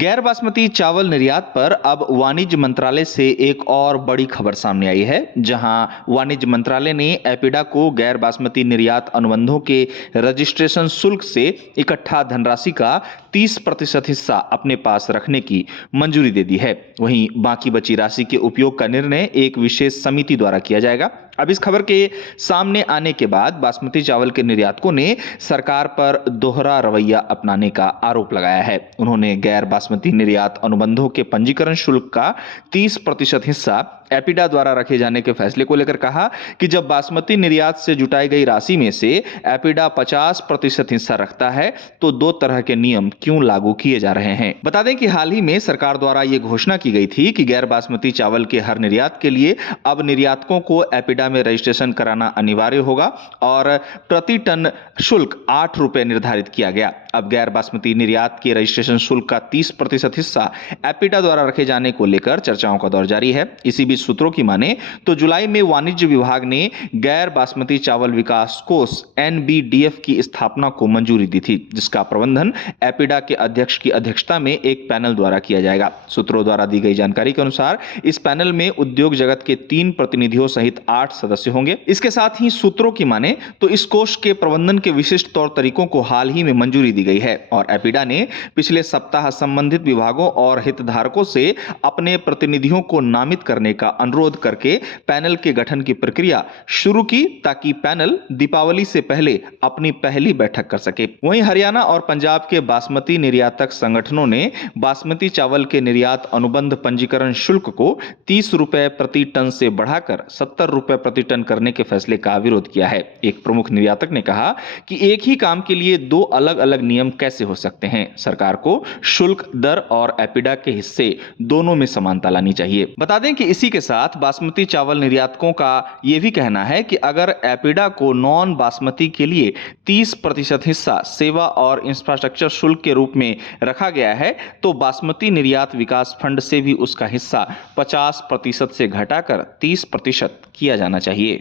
गैर बासमती चावल निर्यात पर अब वाणिज्य मंत्रालय से एक और बड़ी खबर सामने आई है, जहां वाणिज्य मंत्रालय ने एपिडा को गैर बासमती निर्यात अनुबंधों के रजिस्ट्रेशन शुल्क से इकट्ठा धनराशि का 30% हिस्सा अपने पास रखने की मंजूरी दे दी है। वहीं बाकी बची राशि के उपयोग का निर्णय एक विशेष समिति द्वारा किया जाएगा। अब इस खबर के सामने आने के बाद बासमती चावल के निर्यातकों ने सरकार पर दोहरा रवैया अपनाने का आरोप लगाया है। उन्होंने गैर बासमती निर्यात अनुबंधों के पंजीकरण शुल्क का 30% हिस्सा एपिडा द्वारा रखे जाने के फैसले को लेकर कहा कि जब बासमती निर्यात से जुटाई गई राशि में से एपिडा 50% हिस्सा रखता है तो दो तरह के नियम क्यों लागू किए जा रहे हैं। बता दें कि हाल ही में सरकार द्वारा यह घोषणा की गई थी कि गैर बासमती चावल के हर निर्यात के लिए अब निर्यातकों को एपिडा में रजिस्ट्रेशन कराना अनिवार्य होगा और प्रति टन शुल्क 8 रुपए निर्धारित किया गया। अब गैर बासमती निर्यात के रजिस्ट्रेशन शुल्क का 30% हिस्सा एपिडा द्वारा रखे जाने को लेकर चर्चाओं का दौर जारी है। इसी बीच सूत्रों की माने तो जुलाई में वाणिज्य विभाग ने गैर बासमती चावल विकास कोष NBDF की स्थापना को मंजूरी दी थी, जिसका प्रबंधन एपिडा के अध्यक्ष की अध्यक्षता में एक पैनल द्वारा किया जाएगा। सूत्रों द्वारा दी गई जानकारी के अनुसार इस पैनल में उद्योग जगत के 3 प्रतिनिधियों सहित 8 सदस्य होंगे। इसके साथ ही सूत्रों की माने तो इस कोष के प्रबंधन के विशिष्ट तौर तरीकों को हाल ही में मंजूरी दी गई है और एपिडा ने पिछले सप्ताह संबंधित विभागों और हितधारकों से अपने प्रतिनिधियों को नामित करने का अनुरोध करके पैनल के गठन की प्रक्रिया शुरू की, ताकि पैनल दीपावली से पहले अपनी पहली बैठक कर सके। वहीं हरियाणा और पंजाब के बासमती निर्यातक संगठनों ने बासमती चावल के निर्यात अनुबंध पंजीकरण शुल्क को 30 रुपए प्रति टन से बढ़ाकर 70 रुपए प्रति टन करने के फैसले का विरोध किया है। एक प्रमुख निर्यातक ने कहा कि एक ही काम के लिए दो अलग अलग नियम कैसे हो सकते हैं। सरकार को शुल्क दर और एपिडा के हिस्से दोनों में समानता लानी चाहिए। बता दें कि इसी के साथ बासमती चावल निर्यातकों का यह भी कहना है कि अगर एपिडा को नॉन बासमती के लिए 30% हिस्सा सेवा और इंफ्रास्ट्रक्चर शुल्क के रूप में रखा गया है तो बासमती निर्यात विकास फंड से भी उसका हिस्सा 50% से घटाकर 30% किया जाना चाहिए।